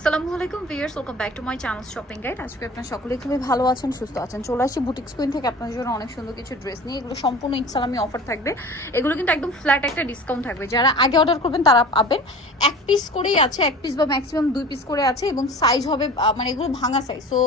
আসসালামু আলাইকুম back to my shopping guide আজকে আপনারা সকলেই খুবই ভালো আছেন, সুস্থ আছেন। চলে আসি থেকে জন্য অনেক সুন্দর কিছু ড্রেস নিয়ে। এগুলো সম্পূর্ণ অফার থাকবে। এগুলো কিন্তু একদম ফ্ল্যাট একটা ডিসকাউন্ট থাকবে। যারা আগে অর্ডার করবেন, তারা পাবেন। এক পিস করেই আছে, এক পিস বা ম্যাক্সিমাম দুই পিস করে আছে এবং সাইজ হবে মানে এগুলো ভাঙা সাইজ সো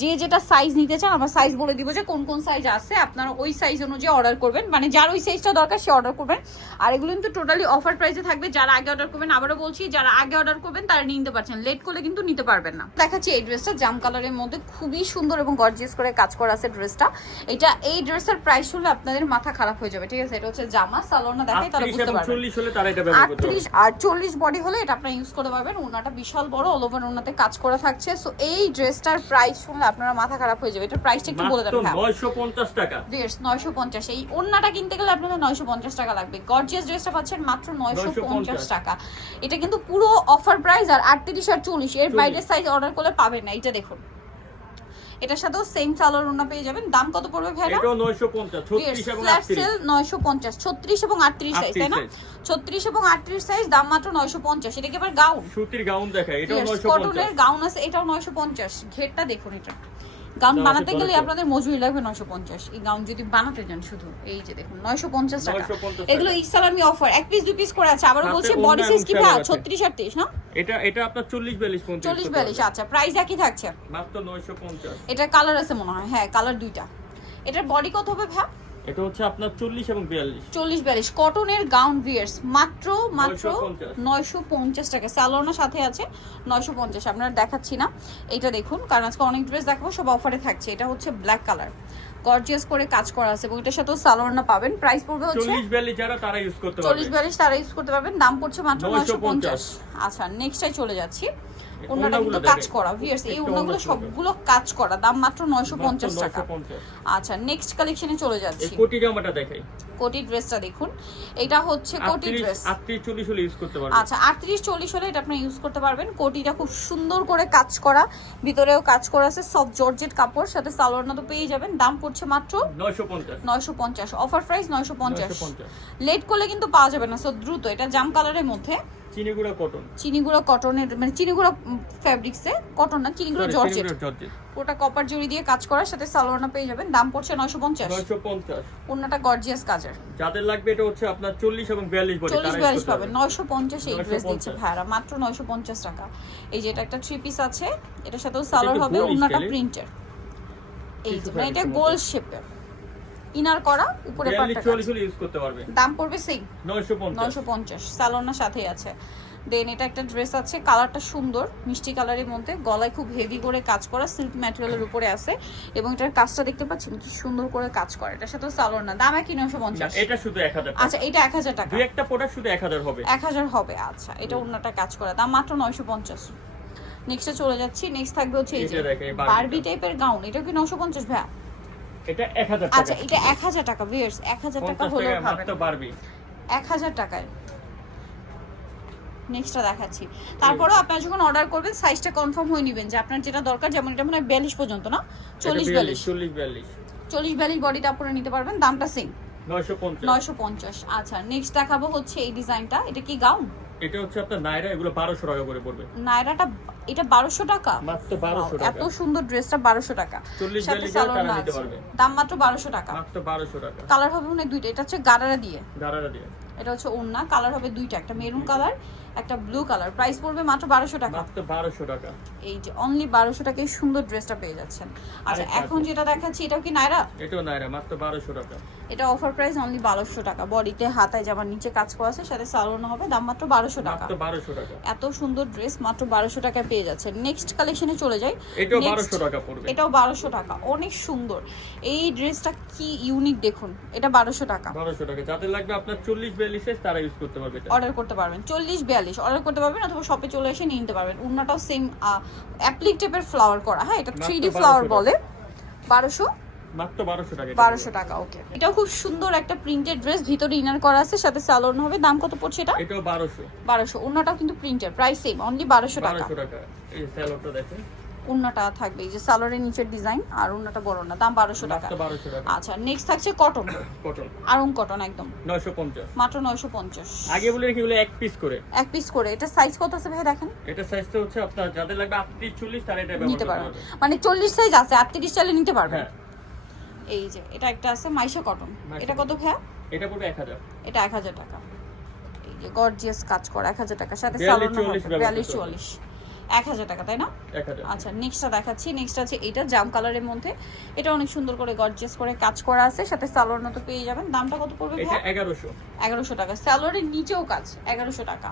যে যেটা সাইজ নিতে চান, আমরা সাইজ বলে দিব যে কোন কোন সাইজ আপনারা ওই সাইজ অনুযায়ী অর্ডার করবেন। মানে যার ওই সাইজটা দরকার, সে অর্ডার করবেন। আর এগুলো কিন্তু টোটালি অফার প্রাইসে থাকবে। যারা আগে অর্ডার করবেন, আবারও বলছি, যারা আগে অর্ডার করবেন, তারা নিতে পারছেন। লেট করলে কিন্তু নিতে পারবেন না। দেখাচ্ছি এই ড্রেসটা জাম কালারের মধ্যে খুবই সুন্দর এবং গর্জিয়াস করে কাজ করা আছে ড্রেসটা এটা এই ড্রেসের প্রাইস হলে আপনাদের মাথা খারাপ হয়ে যাবে ঠিক আছে? এটা হচ্ছে জামা সালোনা দেখাই তাহলে বুঝতে পারবেন 40 হলে তারা এটা ব্যবহার করতে আটত্রিশ আর চল্লিশ বডি হলে এটা আপনারা ইউজ করতে পারবেন। ওনাটা বিশাল বড় অল ওভার ওনাতে কাজ করা থাকছে। সো এই ড্রেসটার প্রাইস শুনলে আপনারা মাথা খারাপ হয়ে যাবে। এটা প্রাইসটা একটু বলে দেন হ্যাঁ। 950 টাকা। ড্রেস নয়শো পঞ্চাশ। এই ওন্নাটা কিনতে গেলে আপনাদের নয়শো পঞ্চাশ টাকা লাগবে। গর্জিয়াস ড্রেসটা পাচ্ছেন মাত্র নয়শো পঞ্চাশ। 950 টাকা। এটা কিন্তু পুরো অফার প্রাইস আর আটত্রিশ আর চল্লিশ এর বাইরের সাইজ অর্ডার করলে পাবেন না এটা দেখুন। এটার সাথেও সেম সালোয়ার ওন্না পেয়ে যাবেন। দাম কত পড়বে ভাইরা এটাও 950 36 এবং 38 নয়শো পঞ্চাশ ছত্রিশ এবং আটত্রিশ সাইজ তাই না? 38 ছত্রিশ এবং আটত্রিশ সাইজ দাম মাত্র নয়শো পঞ্চাশ। এটা কি আবার গাউন সুতির গাউন দেখায় এটাও কটনের গাউন আছে এটাও নয়শো পঞ্চাশ। ঘেরটা দেখুন এটা। গাউন বানাতে গেলে আপনাদের মজুরি লাগবে নয়শো পঞ্চাশ। এই গাউন যদি বানাতে যান শুধু এই যে দেখুন নয়শো পঞ্চাশ টাকা। এগুলো ইসলামী অফার এক পিস দু পিস করে আছে। আবার বলছে বডি সাইজ কি ভাই ছত্রিশ আর আটত্রিশ না? এটা এটা আপনার 40 42 পর্যন্ত চল্লিশ বিয়াল্লিশ। আচ্ছা প্রাইস একই থাকছে। মাত্র 950 এটার কালার আছে মনে হয়। হ্যাঁ কালার দুইটা। এটার বডি কত হবে ভাই এটা হচ্ছে আপনার 40 এবং 42 চল্লিশ বিয়াল্লিশ। কটনের গাউন ভিয়ার্স মাত্র মাত্র 950 নয়শো পঞ্চাশ টাকা। স্যালোনা সাথে আছে নয়শো পঞ্চাশ। আপনারা দেখাচ্ছি না। এটা দেখুন কারণ আজকে অনেক ড্রেস দেখাবো সব অফারে থাকছে। এটা হচ্ছে ব্ল্যাক কালার। গর্জিয়াস করে কাজ করা আছে এবং এটার সাথেও সালোয়ারনা পাবেন। প্রাইস পড়বে হচ্ছে 40 42 যারা তারা ইউজ করতে চল্লিশ পারবে। বিয়াল্লিশ তারা ইউজ করতে পারবেন। দাম পড়ছে মাত্র নয়শো 950 পঞ্চাশ। আচ্ছা নেক্সটাই চলে যাচ্ছি। ওনাটা কিন্তু কাজ করা ভিয়ার্স এই ওনাগুলো সবগুলো কাজ করা দাম মাত্র নয়শো মাত্র পঞ্চাশ টাকা। আচ্ছা নেক্সট কালেকশনে চলে যাচ্ছি। কোটি জামাটা দেখাই। কোটি ড্রেসটা দেখুন। এটা হচ্ছে কোটি ড্রেস। 38 40 হলে ইউজ করতে পারবে আচ্ছা আটত্রিশ চল্লিশ হলে এটা আপনি ইউজ করতে পারবেন। কোটিটা খুব সুন্দর করে কাজ করা। ভিতরেও কাজ করা আছে সব জর্জেট কাপড় সাথে সালোয়ার তো পেয়ে যাবেন। দাম পড়ছে মাত্র 950 নয়শো পঞ্চাশ। অফার প্রাইস নয়শো পঞ্চাশ। 950 লেট করলে কিন্তু পাওয়া যাবে না সো দ্রুত। এটা জাম কালারের মধ্যে। চিনিগুড়া কটন চিনিগুড়ো কটনের মানে চিনিগুড়ো ফ্যাব্রিক্সে কটন না চিনিগুড়ো জর্জেট জর্জেট ওটা কপার জড়ি দিয়ে কাজ করার সাথে সালোয়ারটা পেয়ে যাবেন দাম পড়ছে নয়শো পঞ্চাশ। 950 অন্যটা গর্জিয়াস কাজের। যাদের লাগবে এটা হচ্ছে আপনার 40 এবং 42 বডি চল্লিশ বিয়াল্লিশ পাবেন। নয়শো পঞ্চাশ এই ড্রেস 950 দিচ্ছে ভাইরা মাত্র নয়শো পঞ্চাশ টাকা। এই যে এটা একটা থ্রি পিস আছে এটার সাথেও সালোয়ার হবে style প্রিন্টের এই যে এটা গোল। শেপের ইনার করা উপরে 42 পাটটা 44 হলে ইউজ করতে পারবে। দাম পড়বে সেম 950 নয়শো পঞ্চাশ। সালোনার সাথেই আছে। দেন এটা একটা ড্রেস আছে কালারটা সুন্দর মিষ্টি কালারের মধ্যে। গলায় খুব হেভি করে কাজ করা সিল্ক ম্যাটেরিয়ালের উপরে আছে। এবং এটার কাজটা দেখতে পাচ্ছেন কি সুন্দর করে কাজ করে। এটার সাথে সালোয়ার না। দাম একই নয়শো পঞ্চাশ। এটা শুধু 1000 টাকা। আচ্ছা এটা এক হাজার টাকা। একটা প্রোডাক্ট শুধু 1000 হবে। এক হাজার হবে আচ্ছা। এটা অন্যটা কাজ করা। দাম মাত্র নয়শো পঞ্চাশ। নেক্সটে চলে যাচ্ছি। নেক্সট থাকবে হচ্ছে এই যে। বারবি টাইপের গাউন এটা কি নয়শো পঞ্চাশ ভাইয়া? এটা 1000 আচ্ছা এটা টাকা ভিয়ার্স এক হাজার টাকা 50 হলেও টাকা পাবেন মাত্র বারবি এক হাজার টাকায়। নেক্সটটা দেখাচ্ছি। তারপরেও আপনারা যখন অর্ডার করবেন সাইজটা কনফার্ম হয়ে নেবেন যে আপনার যেটা দরকার যেমন এটা মনে হয় বিয়াল্লিশ পর্যন্ত না? চল্লিশ বিয়াল্লিশ 40 42 চল্লিশ বিয়াল্লিশ বডিটা আপনারা নিতে পারবেন দামটা সেম 950 নয়শো পঞ্চাশ। আচ্ছা নেক্সট দেখাবো হচ্ছে এই ডিজাইনটা এটা কি গাউন এটা হচ্ছে আপনার নাইরা এগুলো 1200 টাকা করে পড়বে। নাইরাটা এটা 1200 টাকা? মাত্র 1200 টাকা। এত সুন্দর ড্রেসটা 1200 টাকা। 40 সাথে 42 সালোয়ার নিতে পারবে। দাম মাত্র 1200 টাকা। মাত্র 1200 টাকা। কালার হবে মানে দুইটা এটা হচ্ছে গাড়ারা দিয়ে। গাড়ারা দিয়ে। এটা হচ্ছে ওন্না কালার হবে দুইটা একটা মেরুন কালার একটা ব্লু কালার প্রাইস পড়বে মাত্র 1200 টাকা। মাত্র 1200 টাকা। এই যে অনলি 1200 টাকায় সুন্দর ড্রেসটা পেয়ে যাচ্ছেন। আচ্ছা এখন যেটা দেখাচ্ছি এটাও কি নাইরা এটাও নাইরা মাত্র 1200 টাকা। এটা অফার প্রাইস অনলি 1200 টাকা। বডিতে হাতায় জামার নিচে কাজ করা আছে সাথে সালোন হবে দাম মাত্র 1200 টাকা। মাত্র 1200 টাকা। এত সুন্দর ড্রেস মাত্র 1200 টাকায় পেয়ে যাচ্ছেন। নেক্সট কালেকশনে চলে যাই। এটাও 1200 টাকা পড়বে। এটাও 1200 টাকা। অনেক সুন্দর। এই ড্রেসটা কি ইউনিক দেখুন। এটা 1200 টাকা। 1200 টাকা। যাদের লাগবে আপনার 40 42 সাইজ তারা ইউজ করতে পারবে এটা। অর্ডার করতে পারবেন। 40 42 স্টাইলিশ অর্ডার করতে পারবেন অথবা শপে চলে এসে নিয়ে নিতে পারবেন। উন্নাটাও সেম অ্যাপ্লিক টাইপের ফ্লাওয়ার করা। হ্যাঁ এটা থ্রি ডি ফ্লাওয়ার বলে। বারোশো? 1200 টাকা ওকে খুব সুন্দর একটা প্রিন্টেড ড্রেস ভিতরে ইনার করা আছে সাথে হবে। দাম কত পড়ছে এটা? কিন্তু প্রিন্টের প্রাইস সেম অনলি বারোশো টাকা। উন্নাটা থাকবে এই যে সালোয়ারের নিচের ডিজাইন আর উন্নাটা বড় না দাম বারোশো টাকা। আচ্ছা নেক্সট থাকছে কটন কটন আরং কটন একদম। নয়শো পঞ্চাশ। মাত্র নয়শো পঞ্চাশ। আগে বলে রেখে এক পিস করে। এক পিস করে। এটা সাইজ কত আছে ভাই দেখেন? এটা সাইজটা হচ্ছে আপনার যাদের লাগবে আটত্রিশ চল্লিশ তারা এটা নিতে পারবেন মানে চল্লিশ সাইজ আছে আটত্রিশ চাইলে নিতে পারবেন হ্যাঁ। এই যে এটা একটা আছে মাইশা কটন এটা কত ভাইয়া? এটা পড়বে এক হাজার। এটা এক হাজার টাকা। এই যে গর্জিয়াস কাজ করা এক হাজার টাকা সাথে 42, সালোয়ার 44 এক হাজার টাকা তাই না? আচ্ছা নেক্সটটা দেখাচ্ছি। নেক্সট আছে এটা জাম কালারের মধ্যে। এটা অনেক সুন্দর করে গর্জিয়াস করে কাজ করা আছে। সাথে সালোয়ার মতো পেয়ে যাবেন। দামটা কত পড়বে এটা এগারোশো। এগারোশো টাকা। সালোয়ারের নিচেও কাজ এগারোশো টাকা।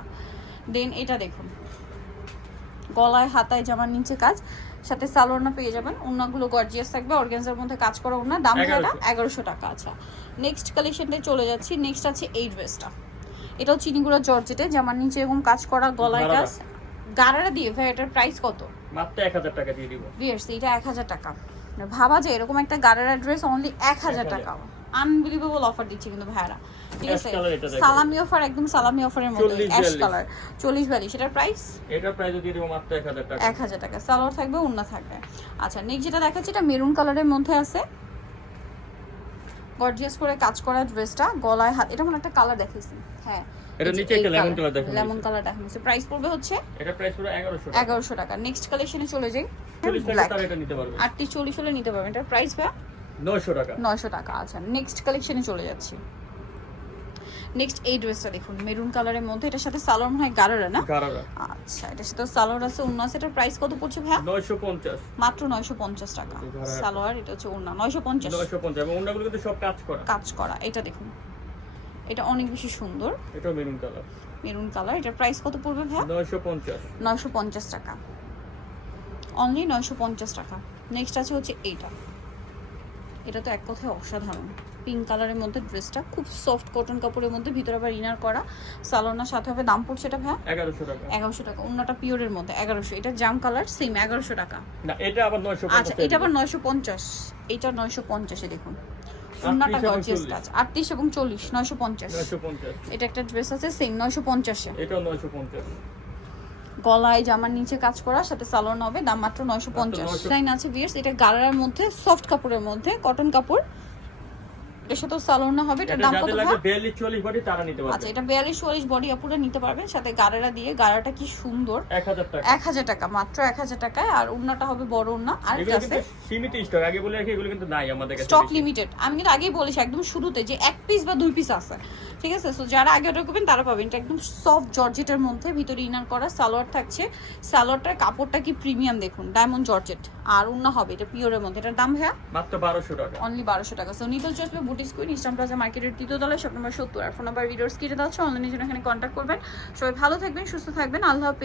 দেন এটা দেখুন। গলায় হাতায় জামার নিচে কাজ। সাথে সালোয়ারনা পেয়ে যাবেন। ওনাগুলো গর্জিয়াস থাকবে। অর্গানজার মধ্যে কাজ করা ওনার দাম 1100 এগারোশো। টাকা। আচ্ছা নেক্সট কালেকশনটায় চলে যাচ্ছি। নেক্সট আছে এই ড্রেসটা এটাও চিনিগুলো জর্জেটে জামার নিচে এরকম কাজ করা গলায়। কাজ। গারারা দিয়ে ভাই এটার প্রাইস কত? মাত্র এক হাজার টাকা দিয়ে দিব। বিয়ার্স এটা এক হাজার টাকা। ভাবা যায় এরকম একটা গারারা ড্রেস অনলি এক হাজার 1000 টাকা। আনবিলিভেবল অফার দিচ্ছে কিন্তু ভাইরা ঠিক আছে? সালামি অফার একদম সালামি অফারের মধ্যে 40 অ্যাশ কালার চল্লিশ বিয়াল্লিশ এটার প্রাইস এটার প্রাইস দিয়ে দিব মাত্র এক হাজার টাকা। এক হাজার টাকা। সালোয়ার থাকবে উন্না থাকবে। আচ্ছা নেক্সট যেটা দেখাচ্ছি এটা মেরুন কালারের মধ্যে আছে। গর্জিয়াস করে কাজ করা ড্রেসটা গলায় হাত এটা মনে একটা কালার দেখাইছি। হ্যাঁ। এটা নিচে একটা lemon color দেখানো লেমন। কালার দেখানো প্রাইস পড়বে হচ্ছে এটা প্রাইস পুরো এগারোশো টাকা। এগারোশো টাকা। নেক্সট কালেকশনে চলে যাই। চল্লিশ টাকা এটা নিতে পারবে। আটত্রিশ চল্লিশ হলে নিতে পারবেন এটার প্রাইস ভাই? নয়শো টাকা। নয়শো টাকা আচ্ছা। নেক্সট কালেকশনে চলে যাচ্ছি। নেক্সট এই ড্রেসটা দেখুন। মেরুন কালারের মধ্যে। এটার সাথে সালোয়ার মনে হয় গারোরা না? গারারা। আচ্ছা এটার সাথে সালোয়ার আছে। আছে। এটার প্রাইস কত পড়ছে নয়শো পঞ্চাশ। মাত্র নয়শো পঞ্চাশ টাকা। সালোয়ার এটা হচ্ছে নয়শো পঞ্চাশ। পঞ্চাশ। এবং অন্যগুলো কিন্তু সব কাজ করা। কাজ করা। এটা দেখুন। এটা অনেক বেশি সুন্দর। এটাও মেরুন কালার। Maroon colour. এটার প্রাইস কত পড়বে পঞ্চাশ। নয়শো পঞ্চাশ টাকা। অনলি নয়শো পঞ্চাশ টাকা। নেক্সট আছে হচ্ছে এইটা। এটা তো এক কথায় অসাধারণ। পিঙ্ক কালারের মধ্যে ড্রেসটা খুব সফট কটন কাপড়ের মধ্যে ভিতরে আবার ইনার করা। সালোনার সাথে হবে দাম পড়ছে এটা ভাইয়া? এগারোশো টাকা। এগারোশো টাকা। অন্যটা পিওরের মধ্যে এগারোশো। এটা জাম কালার সেম এগারোশো টাকা। না এটা আবার নয়শো আচ্ছা এটা আবার নয়শো পঞ্চাশ। এইটা নয়শো পঞ্চাশে দেখুন। অন্যটা 38 এবং গর্জিয়াস কাজ আটত্রিশ এবং চল্লিশ নয়শো পঞ্চাশ। নয়শো পঞ্চাশ। এটা একটা ড্রেস আছে সেম গলায় জামার নিচে কাজ করা সাথে সালোয়ার হবে দাম মাত্র নয়শো পঞ্চাশ। ডিজাইন আছে বিয়ার্স এটা গারার মধ্যে সফট কাপড়ের মধ্যে কটন কাপড় সাথে সালোয়ার হবে এটার এটা দাম কত লাগবে ভাই? বিয়াল্লিশ চল্লিশ বডি তারা নিতে আচ্ছা এটা বিয়াল্লিশ চল্লিশ বডি আপুরা নিতে পারবেন সাথে গারারা দিয়ে গাড়াটা কি সুন্দর? এক হাজার টাকা। মাত্র এক হাজার টাকায় আর উন্নাটা হবে বড় উন্না আর আছে সীমিত স্টক আগে বলে রাখি এগুলো কিন্তু নাই আমাদের কাছে স্টক লিমিটেড আমি কিন্তু আগেই বলেছি একদম শুরুতে যে এক পিস বা দুই পিস আছে। ঠিক আছে? সো যারা আগে অর্ডার করবেন তারা পাবেন। এটা একদম সফট জর্জেটের মধ্যে। ভিতরে ইনার করা সালোয়ার থাকছে। সালোয়ারটার কাপড়টা কি প্রিমিয়াম দেখুন? Diamond georgette. আর অন্য হবে। এটা পিওরের মধ্যে। এটার দাম হ্যাঁ মাত্র বারোশো টাকা। অনলি বারোশো টাকা। সো নিতল চসবে বুটিস কুইন ইস্টার্ন প্লাজা মার্কেটের তৃতীয় তলায় শপ নম্বর সত্তর। আর ফোন নাম্বার ভিডিওস কেটে দেওয়া হচ্ছে। অনলাইনে জন্য এখানে কন্ট্যাক্ট করবেন। সবাই ভালো থাকবেন সুস্থ থাকবেন। আল্লাহ হাফেজ।